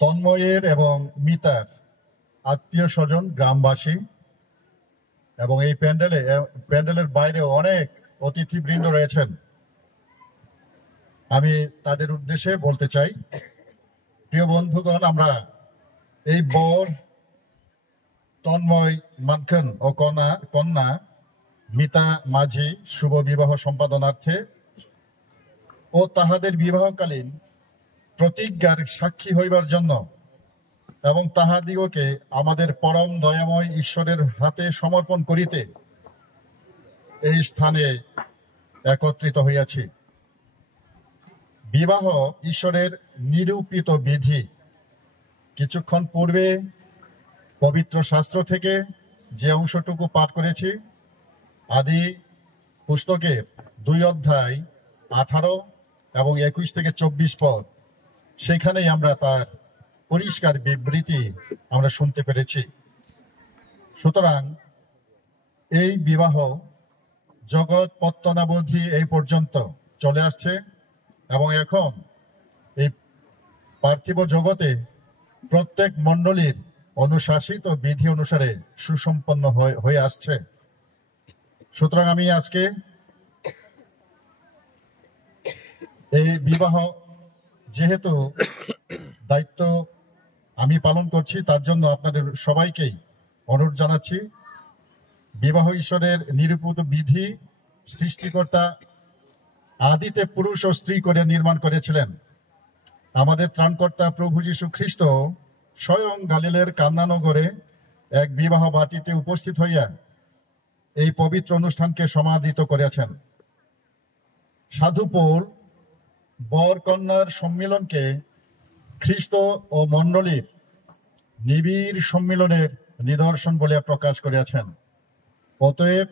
তন্ময়ের এবং মিতার আত্মীয় স্বজন, গ্রামবাসী এবং এই প্যান্ডেলের বাইরে অনেক অতিথিবৃন্দ রয়েছেন। আমি তাদের উদ্দেশ্যে বলতে চাই, প্রিয় বন্ধুগণ, আমরা এই বর তন্ময় মানখান ও কন্যা মিতা মাঝি শুভ বিবাহ সম্পাদনার্থে ও তাহাদের বিবাহকালীন প্রতিজ্ঞার সাক্ষী হইবার জন্য এবং তাহাদিগকে আমাদের পরম দয়াময় ঈশ্বরের হাতে সমর্পণ করিতে এই স্থানে একত্রিত হইয়াছি। বিবাহ ঈশ্বরের নিরূপিত বিধি। কিছুক্ষণ পূর্বে পবিত্র শাস্ত্র থেকে যে অংশটুকু পাঠ করেছি, আদি পুস্তকের 2 অধ্যায় 18 এবং 21 থেকে 24 পদ, সেখানেই আমরা তার পরিষ্কার বিবৃতি আমরা শুনতে পেরেছি। সুতরাং এই বিবাহ জগৎ পত্তনাবধি এই পর্যন্ত চলে আসছে এবং এখন এই পার্থিব জগতে প্রত্যেক মণ্ডলীর অনুশাসিত বিধি অনুসারে সুসম্পন্ন হয়ে আসছে। সুতরাং আমি আজকে এই বিবাহ যেহেতু দায়িত্ব আমি পালন করছি, তার জন্য আপনাদের সবাইকেই অনুরোধ জানাচ্ছি, বিবাহ ঈশ্বরের নিরূপিত বিধি। সৃষ্টিকর্তা আদিতে পুরুষ ও স্ত্রী করে নির্মাণ করেছিলেন। আমাদের ত্রাণকর্তা প্রভু যীশু খ্রিস্ট স্বয়ং গালিলের কান্নানগরে এক বিবাহ বাটিতে উপস্থিত হইয়া এই পবিত্র অনুষ্ঠানকে সমাদিত করেছেন। সাধু পৌল বর কন্যার সম্মিলনকে খ্রিস্ট ও মণ্ডলীর নিবিড় সম্মিলনের নিদর্শন বলিয়া প্রকাশ করিয়াছেন। অতএব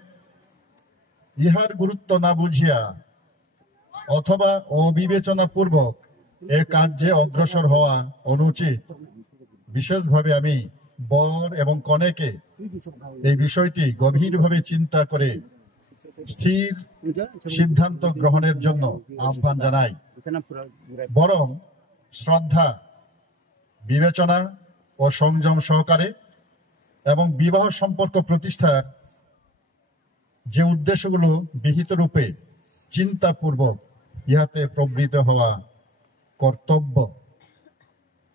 ইহার গুরুত্ব না বুঝিয়া অথবা অবিবেচনা পূর্বক এ কার্যে অগ্রসর হওয়া অনুচিত। বিশেষভাবে আমি বর এবং কনেকে এই বিষয়টি গভীরভাবে চিন্তা করে স্থির সিদ্ধান্ত গ্রহণের জন্য আহ্বান জানাই। বরং শ্রদ্ধা, বিবেচনা ও সংযম সহকারে এবং বিবাহ সম্পর্ক প্রতিষ্ঠার যে উদ্দেশ্যগুলো বিহিত রূপে চিন্তাপূর্বক ইহাতে প্রবৃত্ত হওয়া কর্তব্য।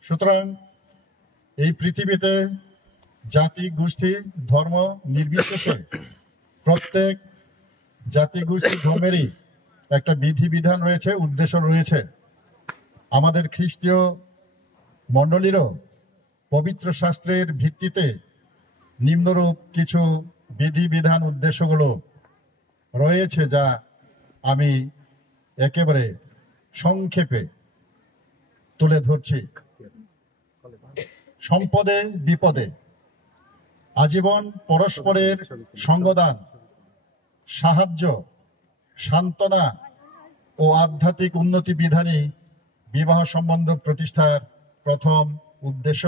সুতরাং এই পৃথিবীতে জাতি, গোষ্ঠী, ধর্ম নির্বিশেষে প্রত্যেক জাতি, গোষ্ঠী, ধর্মেরই একটা বিধিবিধান রয়েছে, উদ্দেশ্য রয়েছে। আমাদের খ্রিস্টীয় মণ্ডলীরও পবিত্র শাস্ত্রের ভিত্তিতে নিম্নরূপ কিছু বিধিবিধান, উদ্দেশ্যগুলো রয়েছে, যা আমি একেবারে সংক্ষেপে তুলে ধরছি। সম্পদে বিপদে আজীবন পরস্পরের সঙ্গদান, সাহায্য, সান্ত্বনা ও আধ্যাত্মিক উন্নতি বিধানই বিবাহ সম্বন্ধ প্রতিষ্ঠার প্রথম উদ্দেশ্য।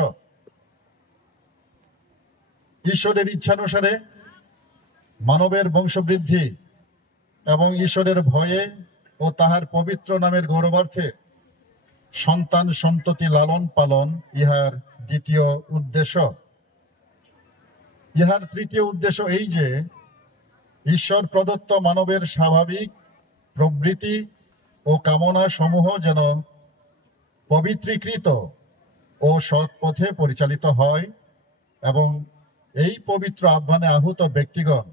ঈশ্বরের ইচ্ছানুসারে মানবের বংশবৃদ্ধি এবং ঈশ্বরের ভয়ে ও তাহার পবিত্র নামের গৌরবার্থে সন্তান সন্ততি লালন পালন ইহার দ্বিতীয় উদ্দেশ্য। ইহার তৃতীয় উদ্দেশ্য এই যে ঈশ্বর প্রদত্ত মানবের স্বাভাবিক প্রবৃত্তি ও কামনা সমূহ যেন পবিত্রীকৃত ও সৎ পথে পরিচালিত হয় এবং এই পবিত্র আহ্বানে আহুত ব্যক্তিগণ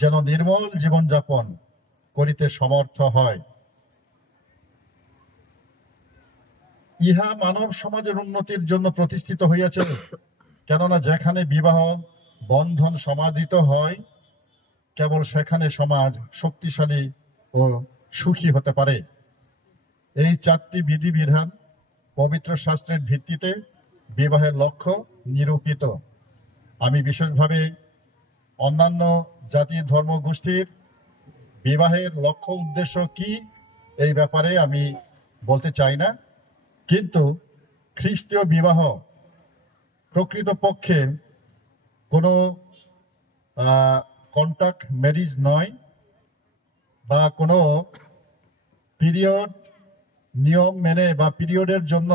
যেন নির্মল জীবনযাপন করিতে সমর্থ হয়। ইহা মানব সমাজের উন্নতির জন্য প্রতিষ্ঠিত হইয়াছে, কেননা যেখানে বিবাহ বন্ধন সমাদৃত হয়, কেবল সেখানে সমাজ শক্তিশালী ও সুখী হতে পারে। এই 4টি বিধিবিধান পবিত্র শাস্ত্রের ভিত্তিতে বিবাহের লক্ষ্য নিরূপিত। আমি বিশেষভাবে অন্যান্য জাতি, ধর্ম, গোষ্ঠীর বিবাহের লক্ষ্য উদ্দেশ্য কি এই ব্যাপারে আমি বলতে চাই না, কিন্তু খ্রিস্টীয় বিবাহ প্রকৃতপক্ষে কোনো কন্ট্রাক্ট ম্যারেজ নয় বা কোনো পিরিয়ড নিয়ম মেনে বা পিরিয়ডের জন্য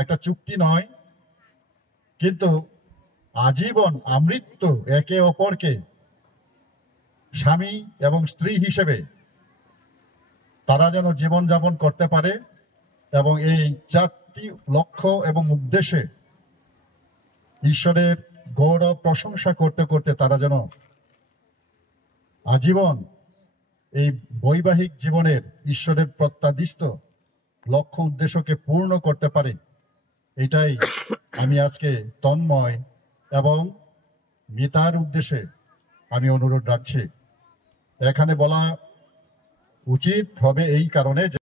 একটা চুক্তি নয়, কিন্তু আজীবন আমৃত্যু একে অপরকে স্বামী এবং স্ত্রী হিসেবে তারা যেন জীবনযাপন করতে পারে এবং এই 4টি লক্ষ্য এবং উদ্দেশ্যে ঈশ্বরের গৌরব প্রশংসা করতে করতে তারা যেন আজীবন এই বৈবাহিক জীবনের ঈশ্বরের প্রত্যাদিষ্ট লক্ষ্য উদ্দেশ্যকে পূর্ণ করতে পারে, এটাই আমি আজকে তন্ময় এবং মিতার উদ্দেশ্যে আমি অনুরোধ রাখছি। এখানে বলা উচিত হবে এই কারণে